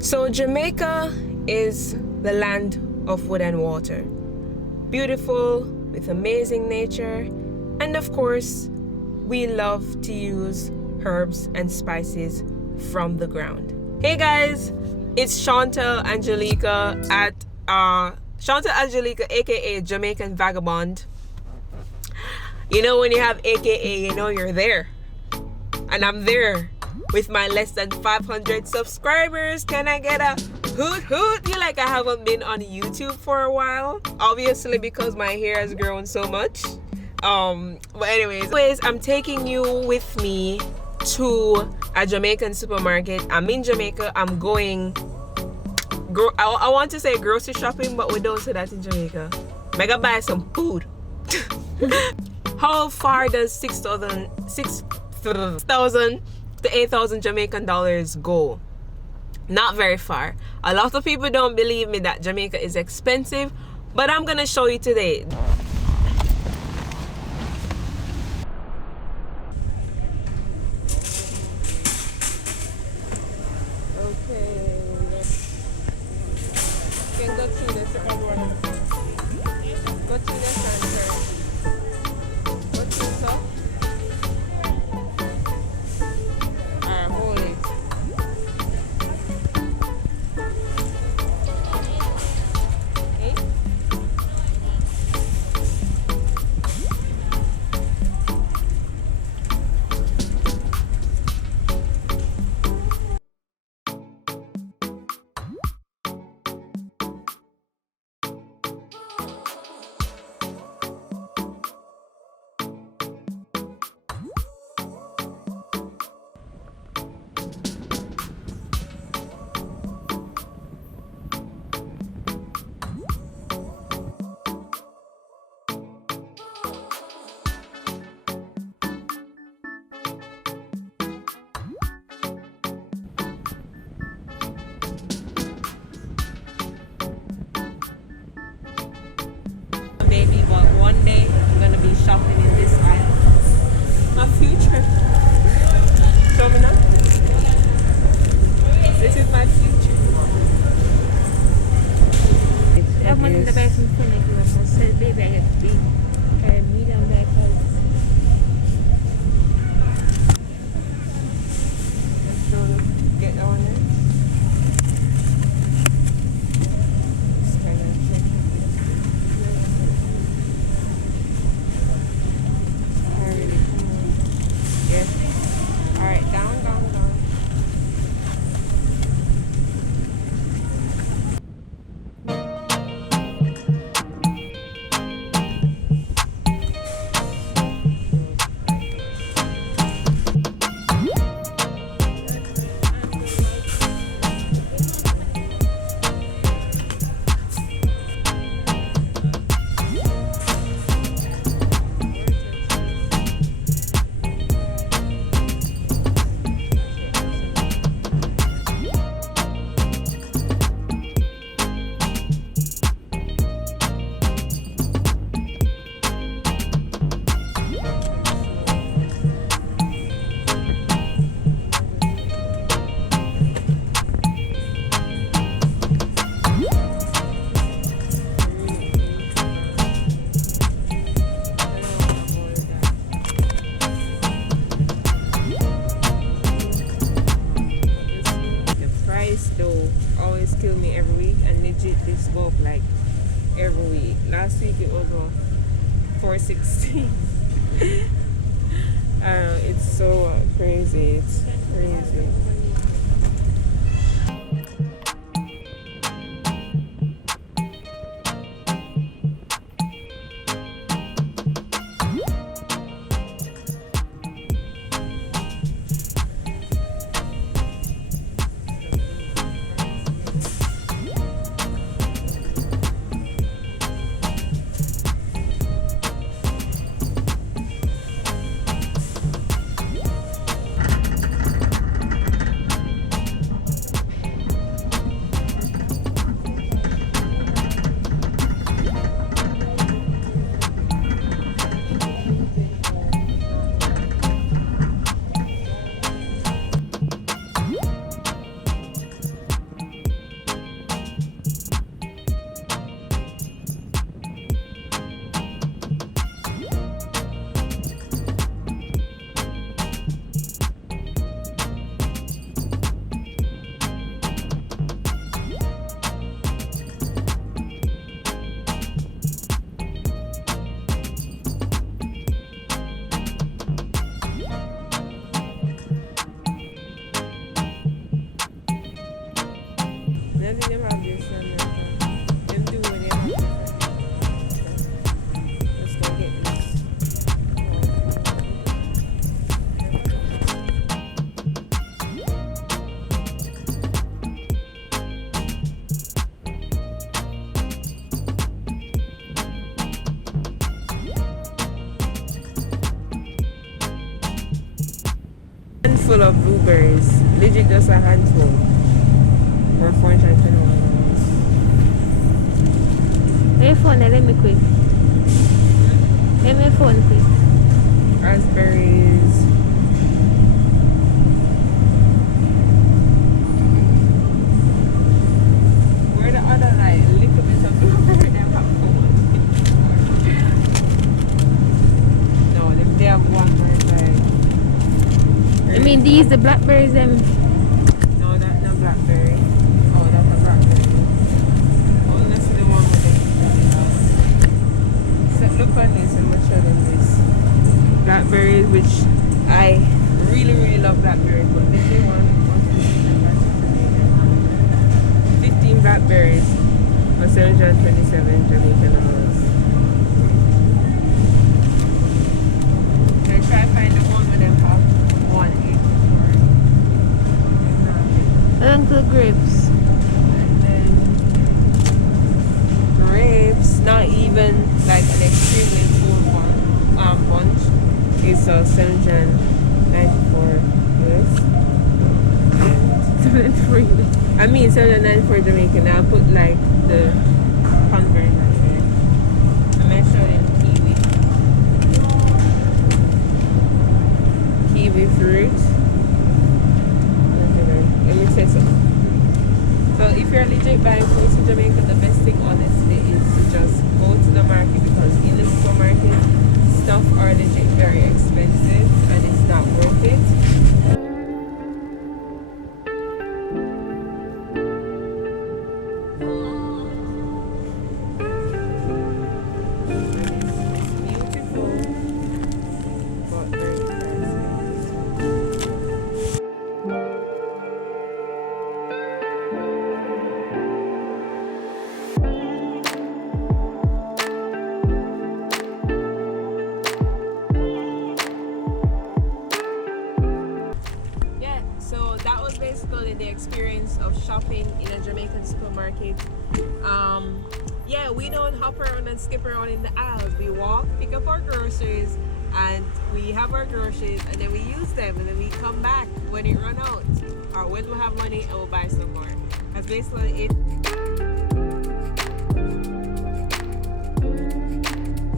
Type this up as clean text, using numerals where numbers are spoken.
So Jamaica is the land of wood and water. Beautiful, with amazing nature, and of course, we love to use herbs and spices from the ground. Hey guys, it's Chantal Angelica at Chantal Angelica, aka Jamaican Vagabond. You know when you have AKA, you know you're there. And I'm there with my less than 500 subscribers. Can I get a hoot hoot? Feel like I haven't been on YouTube for a while. Obviously because my hair has grown so much. But anyways, I'm taking you with me to a Jamaican supermarket. I'm in Jamaica. I'm going I want to say grocery shopping, but we don't say that in Jamaica. I gotta buy some food. How far does 6,000 to 8,000 Jamaican dollars go? Not very far. A lot of people don't believe me that Jamaica is expensive, but I'm gonna show you today. Okay, you can go through this everyone. Go through this and turn. Go through so. Alright, hold it. Okay. Maybe, but one day I'm gonna be shopping in this aisle. My future. Coming up. This is my future. I'm one of the best in front of you. I said, baby, I have big medium back house. Let's go get on there. Just kind of check. Alright, come on. Yes. Alright, down. Though always kill me every week, and legit this go up like every week. Last week it was 416. It's so crazy. It's crazy. I think them have this in America. Them do when they have this. Let's go get this. Handful of blueberries. Legit just a handful. For 421. Where your phone? Let me quick. Let me phone quick. Raspberries. Where the other like little bit of blueberry them have phone? No, they have one where like. I mean, these the blackberries. Them. No, that's not blackberry. Oh, that's a blackberry. Oh, let's see the one with the so look on this, I'm gonna show them this. Blackberries, which I really love blackberries, but this is one 15 blackberries for 727 Jamaican dollars. So try to find the one with them have 184. Uncle grapes. And then grapes, not even like an extremely full one, bunch. It's a 794 US. 73. I mean 794 Jamaican. I'll put like the convert right there. I'm gonna show them kiwi fruit. Let me say something. So if you're legit buying fruits in Jamaica, the best thing honestly is to just go to the market, because in the supermarket stuff are legit very expensive and it's not worth it. So that was basically the experience of shopping in a Jamaican supermarket. Yeah, we don't hop around and skip around in the aisles. We walk, pick up our groceries, and we have our groceries, and then we use them, and then we come back when it run out, or when we have money and we'll buy some more. That's basically it.